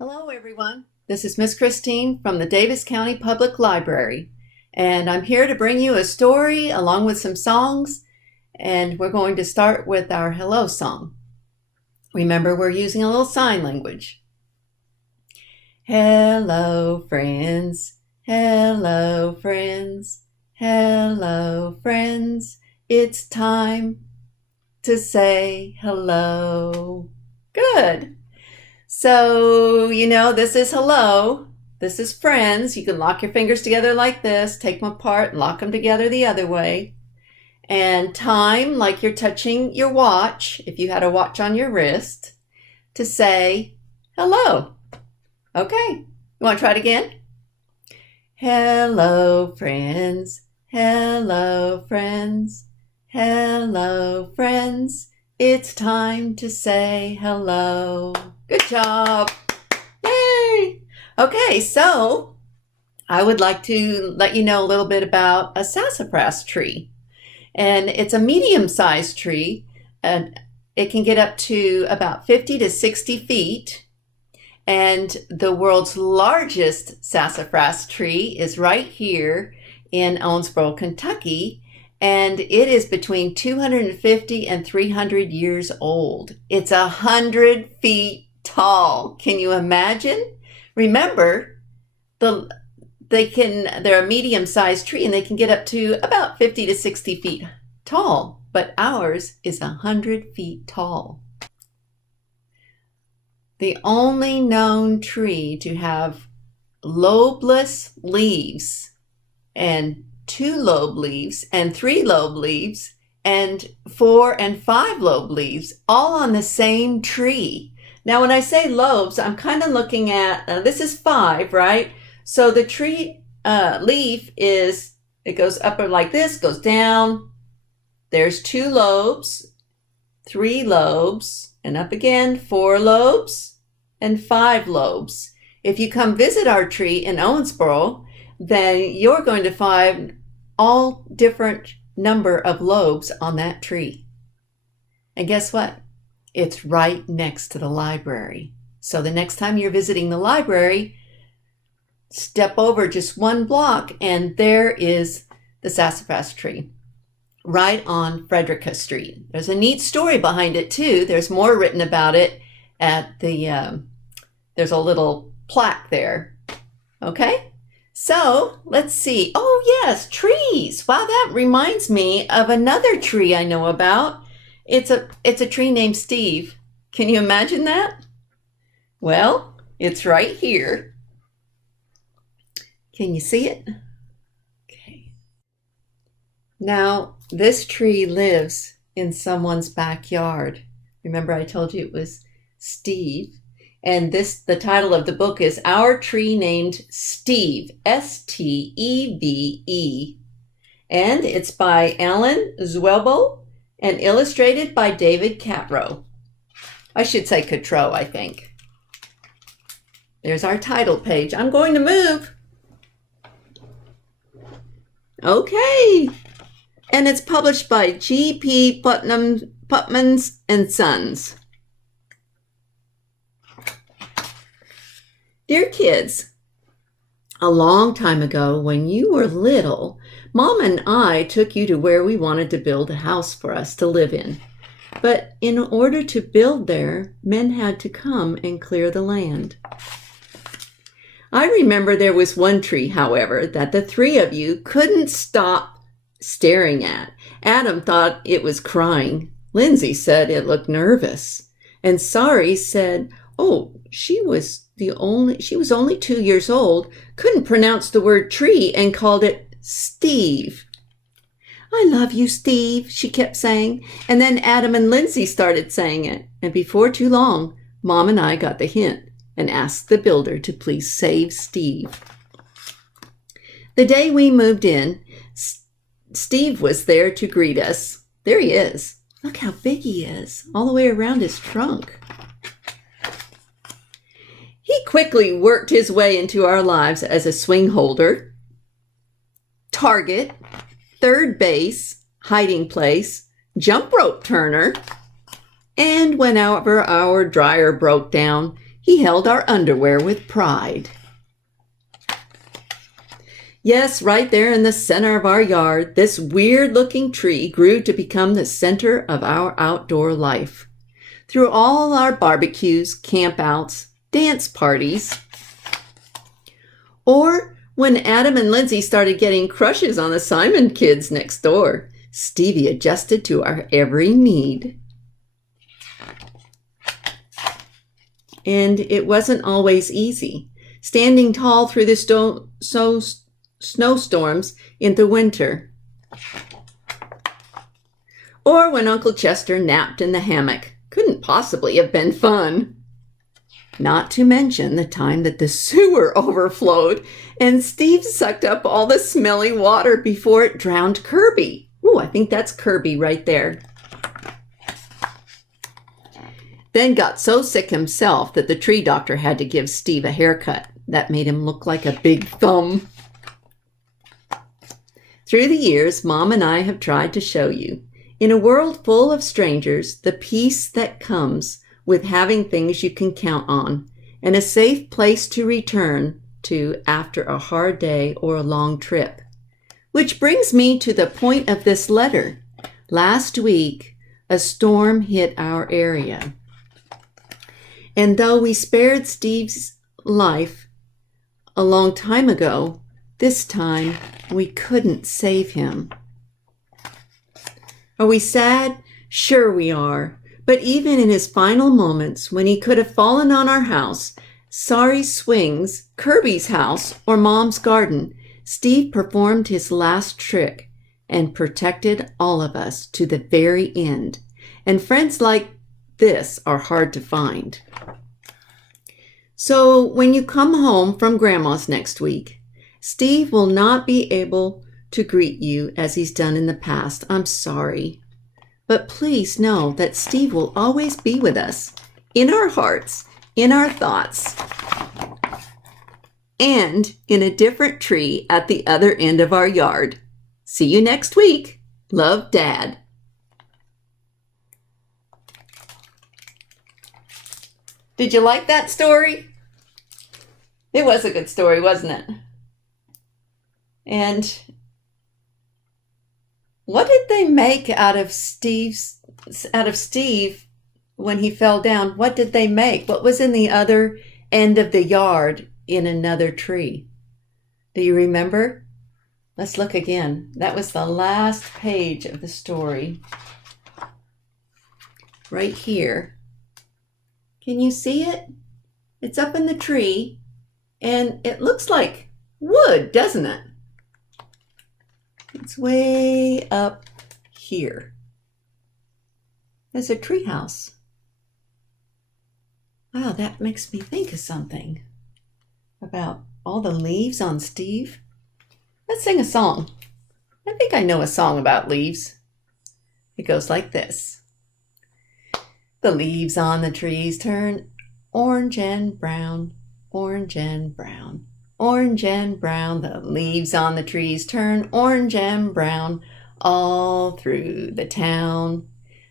Hello, everyone. This is Miss Christine from the Davis County Public Library, and I'm here to bring you a story along with some songs, and we're going to start with our hello song. Remember, we're using a little sign language. Hello, friends. Hello, friends. Hello, friends. It's time to say hello. Good. So, this is hello. This is friends. You can lock your fingers together like this, take them apart, lock them together the other way. And time, like you're touching your watch, if you had a watch on your wrist, to say hello. Okay, you want to try it again? Hello, friends. Hello, friends. Hello, friends. It's time to say hello. Good job. Yay. Okay, so I would like to let you know a little bit about a sassafras tree. And it's a medium-sized tree. And it can get up to about 50 to 60 feet. And the world's largest sassafras tree is right here in Owensboro, Kentucky. And it is between 250 and 300 years old. It's 100 feet tall. Can you imagine? Remember, they're a medium-sized tree and they can get up to about 50 to 60 feet tall, but ours is 100 feet tall. The only known tree to have lobeless leaves and 2 lobe leaves and 3 lobe leaves and 4 and 5 lobe leaves all on the same tree. Now, when I say lobes, I'm kind of looking at, this is 5, right? So the tree leaf it goes up like this, goes down. There's 2 lobes, 3 lobes, and up again, 4 lobes and 5 lobes. If you come visit our tree in Owensboro, then you're going to find all different number of lobes on that tree. And guess what? It's right next to the library. So the next time you're visiting the library, step over just 1 block and there is the sassafras tree right on Frederica Street. There's a neat story behind it too. There's more written about it at there's a little plaque there. Okay? So let's see. Oh yes, trees. Wow, that reminds me of another tree I know about. It's a tree named Steve. Can you imagine that? Well, it's right here. Can you see it? Okay. Now, this tree lives in someone's backyard. Remember I told you it was Steve? And the title of the book is Our Tree Named Steve, S-T-E-V-E. And it's by Alan Zweibel and illustrated by David Catrow. I should say Catrow, I think. There's our title page. I'm going to move. Okay. And it's published by G.P. Putnam's and Sons. Dear kids, a long time ago when you were little, Mom and I took you to where we wanted to build a house for us to live in. But in order to build there, men had to come and clear the land. I remember there was one tree, however, that the 3 of you couldn't stop staring at. Adam thought it was crying. Lindsay said it looked nervous. And Sari said, she was only 2 years old, couldn't pronounce the word tree and called it Steve. I love you, Steve, she kept saying. And then Adam and Lindsay started saying it. And before too long, Mom and I got the hint and asked the builder to please save Steve. The day we moved in, Steve was there to greet us. There he is. Look how big he is, all the way around his trunk. He quickly worked his way into our lives as a swing holder, target, third base, hiding place, jump rope turner, and whenever our dryer broke down, He held our underwear with pride. Yes, right there in the center of our yard, this weird-looking tree grew to become the center of our outdoor life. Through all our barbecues, campouts, dance parties, or when Adam and Lindsay started getting crushes on the Simon kids next door, Stevie adjusted to our every need. And it wasn't always easy, standing tall through the snowstorms in the winter. Or when Uncle Chester napped in the hammock. Couldn't possibly have been fun. Not to mention the time that the sewer overflowed and Steve sucked up all the smelly water before it drowned Kirby. Ooh, I think that's Kirby right there. Then got so sick himself that the tree doctor had to give Steve a haircut. That made him look like a big thumb. Through the years, Mom and I have tried to show you, in a world full of strangers, the peace that comes with having things you can count on and a safe place to return to after a hard day or a long trip. Which brings me to the point of this letter. Last week, a storm hit our area. And though we spared Steve's life a long time ago, this time we couldn't save him. Are we sad? Sure we are. But even in his final moments, when he could have fallen on our house, Sorry Swings, Kirby's house, or Mom's garden, Steve performed his last trick and protected all of us to the very end. And friends like this are hard to find. So when you come home from Grandma's next week, Steve will not be able to greet you as he's done in the past. I'm sorry. But please know that Steve will always be with us, in our hearts, in our thoughts, and in a different tree at the other end of our yard. See you next week. Love, Dad. Did you like that story? It was a good story, wasn't it? And what did they make out of Steve when he fell down? What did they make? What was in the other end of the yard in another tree? Do you remember? Let's look again. That was the last page of the story. Right here. Can you see it? It's up in the tree, and it looks like wood, doesn't it? It's way up here. There's a tree house. Wow, that makes me think of something about all the leaves on Steve. Let's sing a song. I think I know a song about leaves. It goes like this. The leaves on the trees turn orange and brown, orange and brown. Orange and brown, the leaves on the trees turn orange and brown all through the town.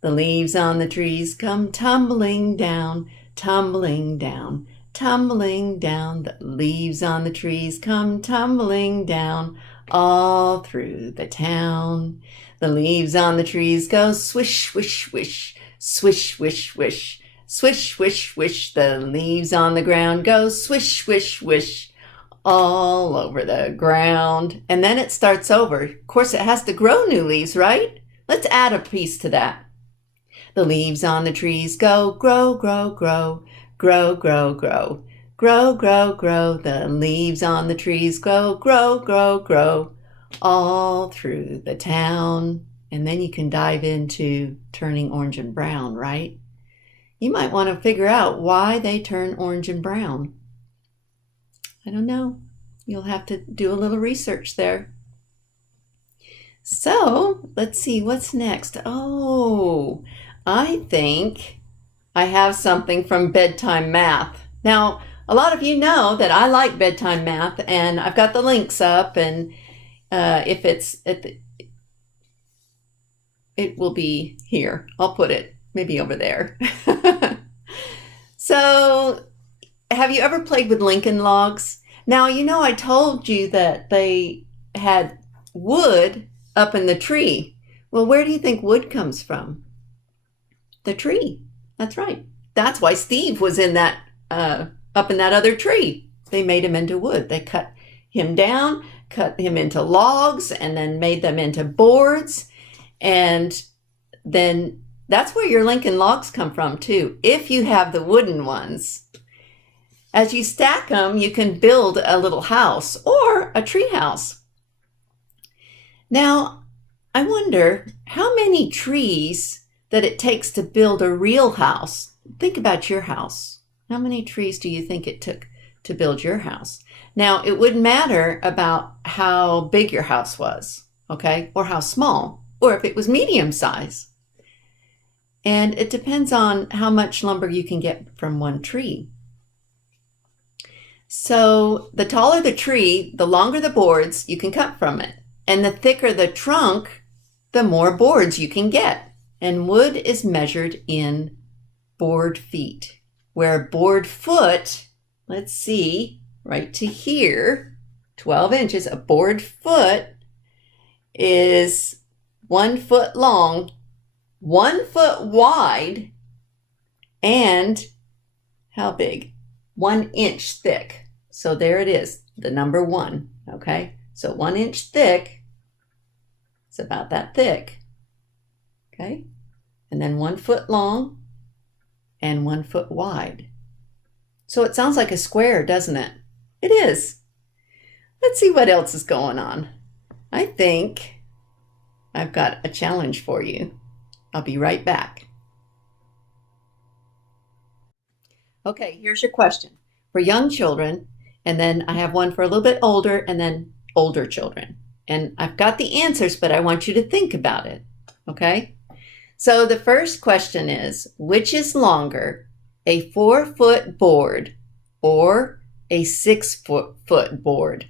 The leaves on the trees come tumbling down, tumbling down, tumbling down. The leaves on the trees come tumbling down all through the town. The leaves on the trees go swish, swish, swish, swish, swish, swish, swish, swish, swish. The leaves on the ground go swish, swish, swish, all over the ground. And then it starts over. Of course, it has to grow new leaves, right? Let's add a piece to that. The leaves on the trees go grow, grow, grow, grow, grow, grow, grow, grow, grow. The leaves on the trees go grow, grow, grow, all through the town. And then you can dive into turning orange and brown, right? You might want to figure out why they turn orange and brown. I don't know. You'll have to do a little research there. So let's see what's next. Oh, I think I have something from Bedtime Math. Now, a lot of you know that I like Bedtime Math, and I've got the links up, and if it's it will be here. I'll put it maybe over there. So have you ever played with Lincoln logs? Now, you know, I told you that they had wood up in the tree. Well, where do you think wood comes from? The tree. That's right. That's why Steve was in that, up in that other tree. They made him into wood. They cut him down, cut him into logs, and then made them into boards. And then that's where your Lincoln logs come from, too, if you have the wooden ones. As you stack them, you can build a little house or a tree house. Now, I wonder how many trees that it takes to build a real house. Think about your house. How many trees do you think it took to build your house? Now, it wouldn't matter about how big your house was, okay, or how small, or if it was medium size. And it depends on how much lumber you can get from one tree. So the taller the tree, the longer the boards you can cut from it. And the thicker the trunk, the more boards you can get. And wood is measured in board feet, where a board foot, let's see, right to here, 12 inches, a board foot is 1 foot long, 1 foot wide, and how big? 1 inch thick. So there it is, the number 1, okay? So 1 inch thick, it's about that thick, okay? And then 1 foot long and 1 foot wide. So it sounds like a square, doesn't it? It is. Let's see what else is going on. I think I've got a challenge for you. I'll be right back. Okay, here's your question. For young children, and then I have one for a little bit older, and then older children. And I've got the answers, but I want you to think about it, okay? So the first question is, which is longer, a 4-foot board or a 6-foot board?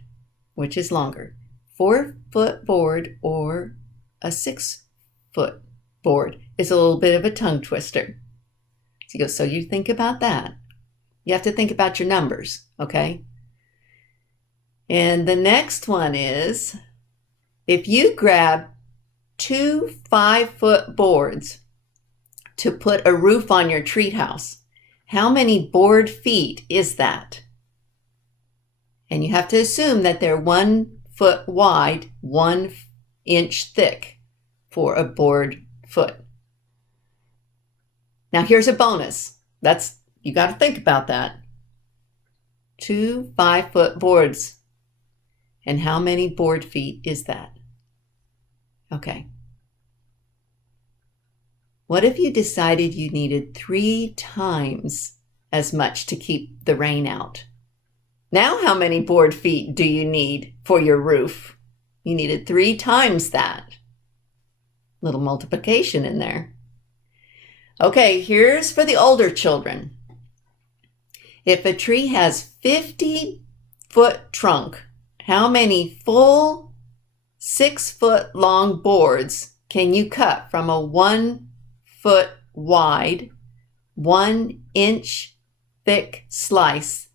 Which is longer, 4-foot board or a 6-foot board? It's a little bit of a tongue twister. So you think about that. You have to think about your numbers, okay? And the next one is, if you grab 2 5-foot boards to put a roof on your treehouse, how many board feet is that? And you have to assume that they're 1 foot wide, 1 inch thick for a board foot. Now here's a bonus. You got to think about that. 2 5-foot boards. And how many board feet is that? Okay. What if you decided you needed 3 times as much to keep the rain out? Now how many board feet do you need for your roof? You needed 3 times that. Little multiplication in there. Okay, here's for the older children. If a tree has 50-foot trunk, how many full 6-foot long boards can you cut from a 1 foot wide, 1 inch thick slice?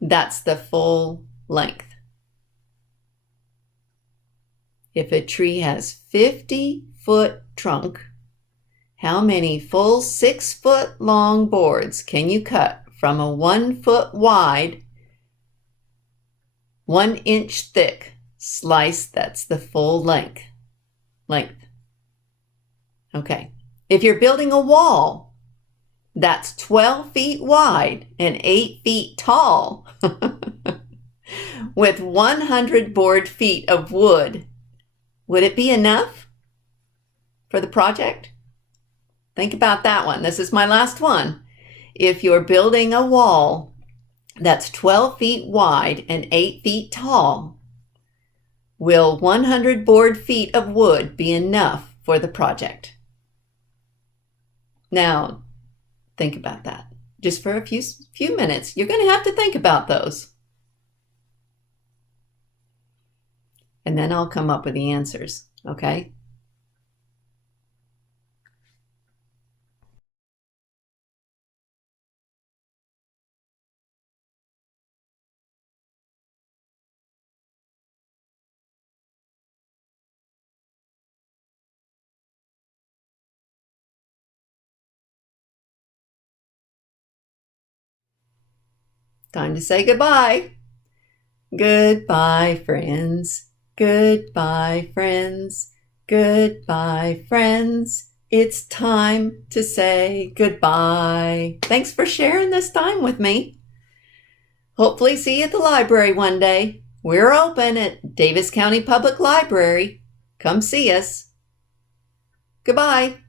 That's the full length. If a tree has 50-foot trunk, how many full 6-foot long boards can you cut from a 1 foot wide, 1 inch thick slice? That's the full length. Okay. If you're building a wall that's 12 feet wide and 8 feet tall with 100 board feet of wood, would it be enough for the project? Think about that one. This is my last one. If you're building a wall that's 12 feet wide and 8 feet tall, will 100 board feet of wood be enough for the project? Now, think about that. Just for a few minutes. You're going to have to think about those. And then I'll come up with the answers, okay? Time to say goodbye. Goodbye, friends. Goodbye, friends. Goodbye, friends. It's time to say goodbye. Thanks for sharing this time with me. Hopefully see you at the library one day. We're open at Davis County Public Library. Come see us. Goodbye.